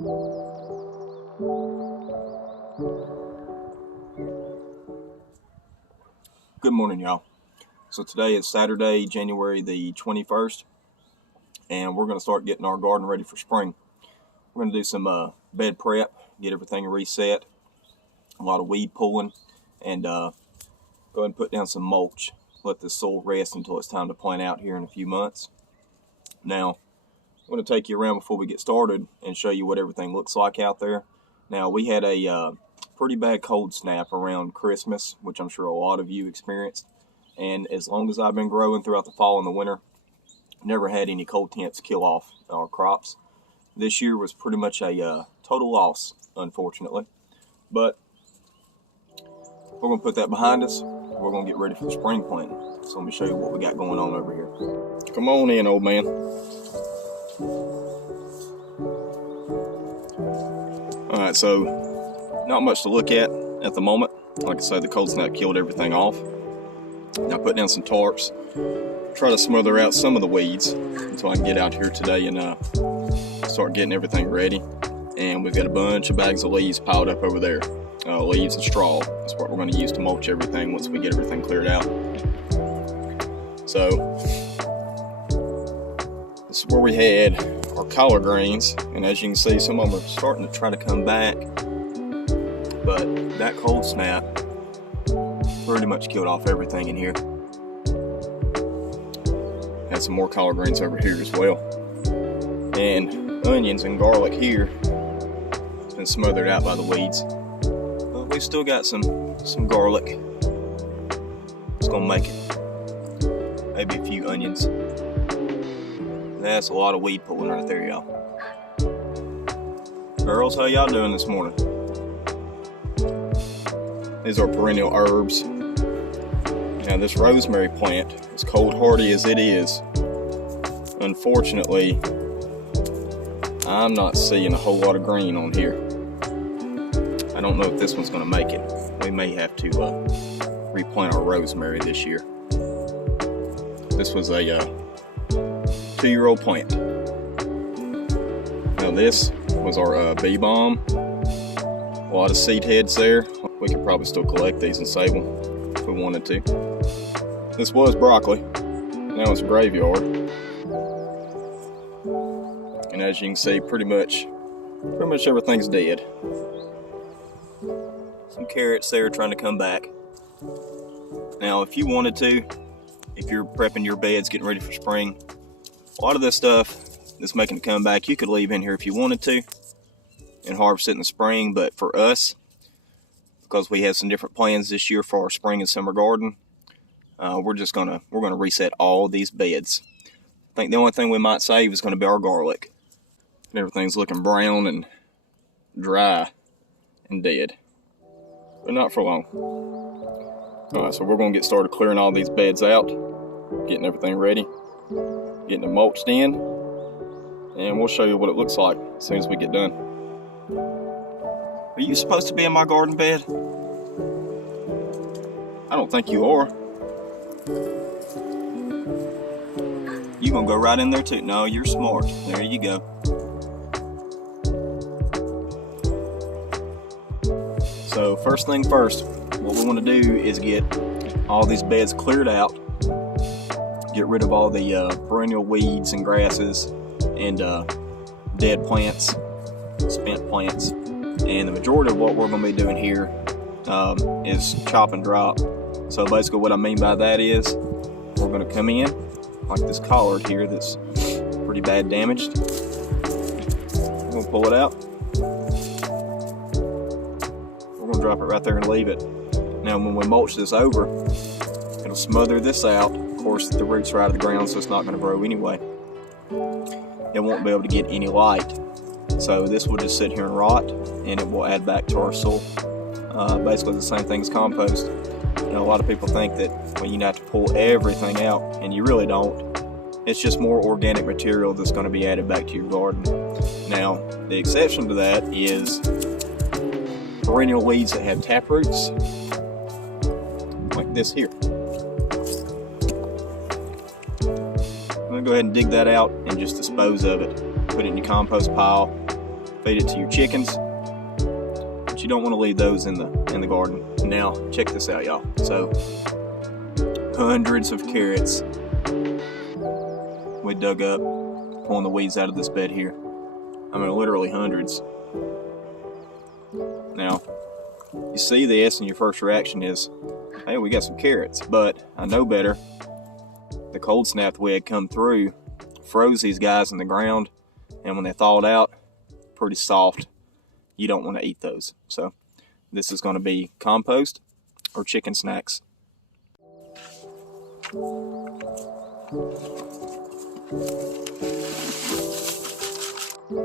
Good morning, y'all. So today is Saturday, January the 21st, and we're going to start getting our garden ready for spring. We're going to do some bed prep, get everything reset, a lot of weed pulling, and go ahead and put down some mulch. Let the soil rest until it's time to plant out here in a few months. Now, I'm going to take you around before we get started and show you what everything looks like out there. Now, we had a pretty bad cold snap around Christmas, which I'm sure a lot of you experienced. And as long as I've been growing throughout the fall and the winter, never had any cold temps kill off our crops. This year was pretty much a total loss, unfortunately. But we're going to put that behind us. We're going to get ready for the spring planting. So let me show you what we got going on over here. Come on in, old man. Alright, so not much to look at the moment. Like I said, the cold snap killed everything off. Now put down some tarps, try to smother out some of the weeds until I can get out here today and start getting everything ready. And we've got a bunch of bags of leaves piled up over there. Leaves and straw. That's what we're going to use to mulch everything once we get everything cleared out. So this is where we had our collard greens, and as you can see, some of them are starting to try to come back. But that cold snap pretty much killed off everything in here. Had some more collard greens over here as well. And onions and garlic here. It's been smothered out by the weeds. But we've still got some garlic. It's gonna make it. Maybe a few onions. That's a lot of weed pulling right there, y'all. Girls, how y'all doing this morning? These are perennial herbs. Now this rosemary plant, as cold hardy as it is, unfortunately, I'm not seeing a whole lot of green on here. I don't know if this one's going to make it. We may have to replant our rosemary this year. This was a 2-year-old plant. Now this was our bee balm. A lot of seed heads there. We could probably still collect these and save them if we wanted to. This was broccoli. Now it's a graveyard. And as you can see, pretty much everything's dead. Some carrots there trying to come back. Now, if you wanted to, if you're prepping your beds, getting ready for spring, a lot of this stuff that's making a comeback, you could leave in here if you wanted to and harvest it in the spring. But for us, because we have some different plans this year for our spring and summer garden, we're gonna reset all these beds. I think the only thing we might save is going to be our garlic. And everything's looking brown and dry and dead, but not for long. Alright, so we're going to get started clearing all these beds out, getting everything ready, getting it mulched in, and we'll show you what it looks like as soon as we get done. Are you supposed to be in my garden bed? I don't think you are. You gonna go right in there too? No, you're smart. There you go. So first thing first, what we want to do is get all these beds cleared out, get rid of all the perennial weeds and grasses and dead plants, spent plants. And the majority of what we're going to be doing here is chop and drop. So basically what I mean by that is we're going to come in like this collard here that's pretty bad damaged. We're going to pull it out. We're going to drop it right there and leave it. Now when we mulch this over, it'll smother this out. Of course the roots are out of the ground, so it's not going to grow anyway. It won't be able to get any light. So this will just sit here and rot, and it will add back to our soil. Basically the same thing as compost. You know, a lot of people think that you have to pull everything out, and you really don't. It's just more organic material that's going to be added back to your garden. Now, the exception to that is perennial weeds that have tap roots, like this here. I'm going to go ahead and dig that out and just dispose of it. Put it in your compost pile, feed it to your chickens. But you don't want to leave those in the garden. Now, check this out, y'all. So, hundreds of carrots we dug up, pulling the weeds out of this bed here. I mean, literally hundreds. Now, you see this and your first reaction is, hey, we got some carrots. But I know better. The cold snap that we had come through froze these guys in the ground, and when they thawed out, pretty soft. You don't want to eat those. So this is going to be compost or chicken snacks.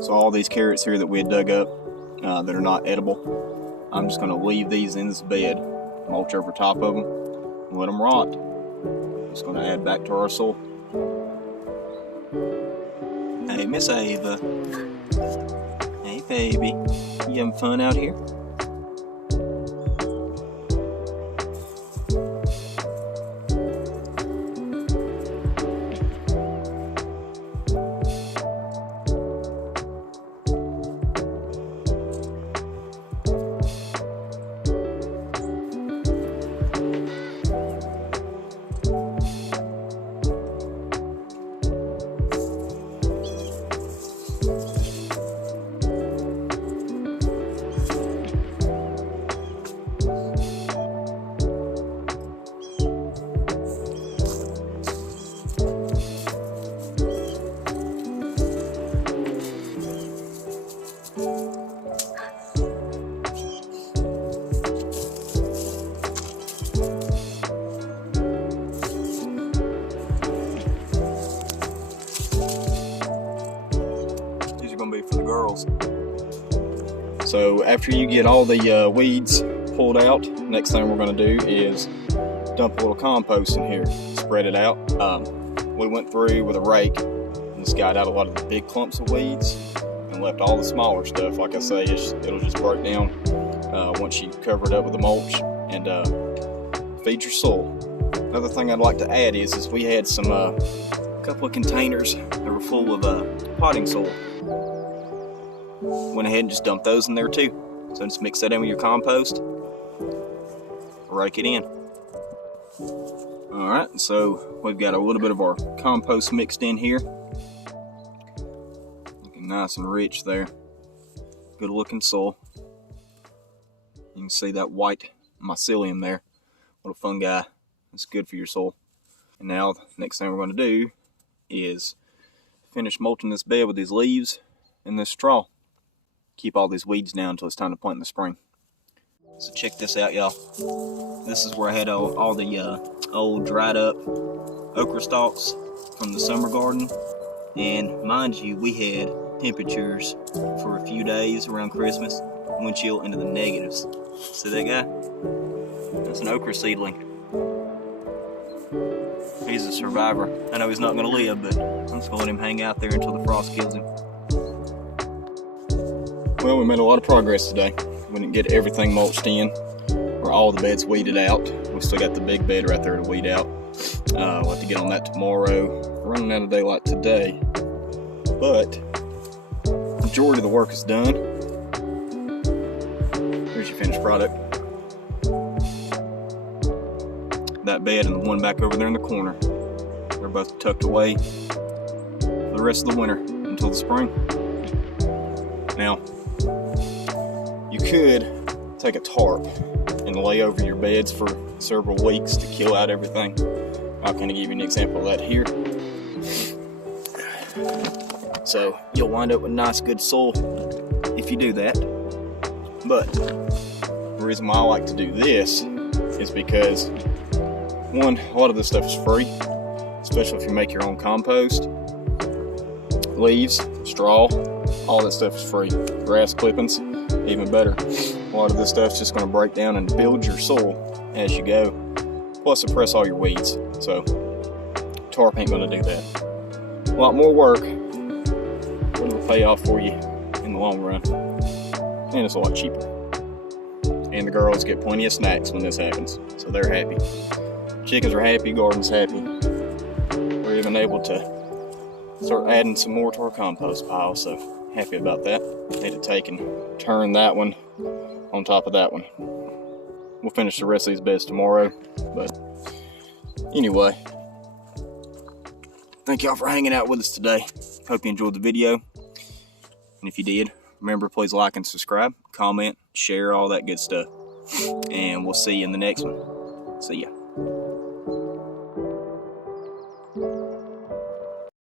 So all these carrots here that we had dug up that are not edible, I'm just going to leave these in this bed, mulch over top of them, and let them rot. Just going to add back to our soil. Hey, Miss Ava. Hey, baby. You having fun out here? For the girls. So after you get all the weeds pulled out, next thing we're going to do is dump a little compost in here, spread it out. We went through with a rake and just got out a lot of the big clumps of weeds and left all the smaller stuff. Like I say, it'll just break down once you cover it up with the mulch and feed your soil. Another thing I'd like to add is we had some couple of containers that were full of potting soil. Went ahead and just dumped those in there too. So just mix that in with your compost, rake it in. Alright, so we've got a little bit of our compost mixed in here. Looking nice and rich there. Good looking soil. You can see that white mycelium there. Little fungi. It's good for your soil. And now the next thing we're going to do is finish mulching this bed with these leaves and this straw. Keep all these weeds down until it's time to plant in the spring. So check this out, y'all. This is where I had all the old dried up okra stalks from the summer garden. And mind you, we had temperatures for a few days around Christmas, wind chill into the negatives. See that guy? That's an okra seedling. He's a survivor. I know he's not going to live, but I'm just going to let him hang out there until the frost kills him. Well, we made a lot of progress today. We didn't get everything mulched in, or all the beds weeded out. We still got the big bed right there to weed out. We'll have to get on that tomorrow. We're running out of daylight today, but the majority of the work is done. Here's your finished product. That bed and the one back over there in the corner, they're both tucked away for the rest of the winter until the spring. Now, you could take a tarp and lay over your beds for several weeks to kill out everything. I'm going to give you an example of that here. So you'll wind up with nice good soil if you do that. But the reason why I like to do this is because, one, a lot of this stuff is free, especially if you make your own compost. Leaves, straw, all that stuff is free. Grass clippings, even better. A lot of this stuff's just going to break down and build your soil as you go. Plus suppress all your weeds. So tarp ain't going to do that. A lot more work, but it'll pay off for you in the long run. And it's a lot cheaper. And the girls get plenty of snacks when this happens, so they're happy. Chickens are happy, garden's happy. We're even able to start adding some more to our compost pile, so happy about that. Need to take and turn that one on top of that one. We'll finish the rest of these beds tomorrow, but anyway, thank y'all for hanging out with us today. Hope you enjoyed the video, and if you did, remember, please like and subscribe, comment, share, all that good stuff, and we'll see you in the next one. See ya.